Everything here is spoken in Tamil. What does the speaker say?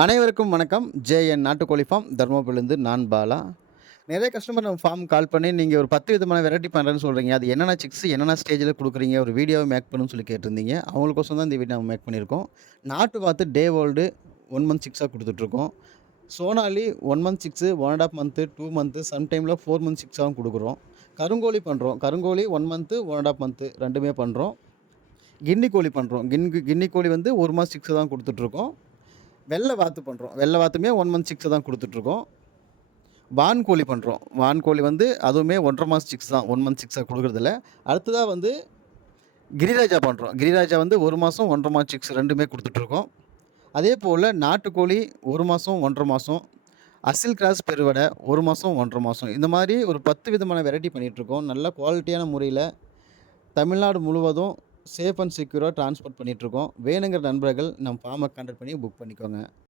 அனைவருக்கும் வணக்கம். ஜேஎன் நாட்டுக்கோழி ஃபார்ம் தர்மபுரிலேருந்து நான் பாலா. நிறைய கஸ்டமர் நம்ம ஃபார்ம் கால் பண்ணி, நீங்க ஒரு 10 விதமான வெரைட்டி பண்றேன்னு சொல்றீங்க. அது என்னென்ன சிக்ஸ், என்னென்ன ஸ்டேஜ்ல குடுக்குறீங்க? ஒரு வீடியோவ மேக் பண்ணுன்னு சொல்லி கேட்டிருந்தீங்க. அவங்களுக்கோசரம் தான் இந்த வீடியோ நம்ம மேக் பண்ணியிருக்கோம். நாட்டு வாத்து டே ஓல்டு 1 மந்த் சிக்ஸா குடுத்துட்ருக்கோம். சோனாலி 1 மந்த் சிக்ஸு, 1 1/2 மந்த்து, 2 மந்த்து, சம்டைம்ல 4 மந்த் சிக்ஸாவும் குடுக்குறோம். கருங்கோழி பண்றோம். கருங்கோழி 1 மந்த்து, 1 1/2 மந்த்து 2மே பண்றோம். கின்னி கோழி பண்றோம். கின்னி கோழி வந்து 1 மாசம் சிக்ஸு தான் குடுத்துட்ருக்கோம். வெள்ள வாத்து பண்றோம். வெள்ள வாத்துமே 1 மந்த் சிக்ஸு தான் குடுத்துட்ருக்கோம். வான்கோழி பண்றோம். வான்கோழி வந்து அதுவுமே 1 1/2 மாசம் சிக்ஸ் தான். 1 மந்த் சிக்ஸா குடுக்குறதில்ல. அடுத்ததா வந்து கிரிராஜா பண்றோம். கிரிராஜா வந்து 1 மாசம், 1 1/2 மாசம் சிக்ஸ் 2மே குடுத்துட்ருக்கோம். அதேபோல நாட்டுக்கோழி 1 மாசம், 1 1/2 மாசம், அசில் கிராஸ் பெருவடை 1 மாசம், 1 1/2 மாசம். இந்த மாரி ஒரு 10 விதமான வெரைட்டி பண்ணிட்டுருக்கோம். நல்ல குவாலிட்டியான முறையில தமிழ்நாடு முழுவதும் சேஃப் அண்ட் செக்யூரா டிரான்ஸ்போர்ட் பண்ணிட்டுருக்கோம். வேணுங்கிற நண்பர்கள் நம்ம ஃபார்ம கான்டாக்ட் பண்ணி புக் பண்ணிக்கோங்க.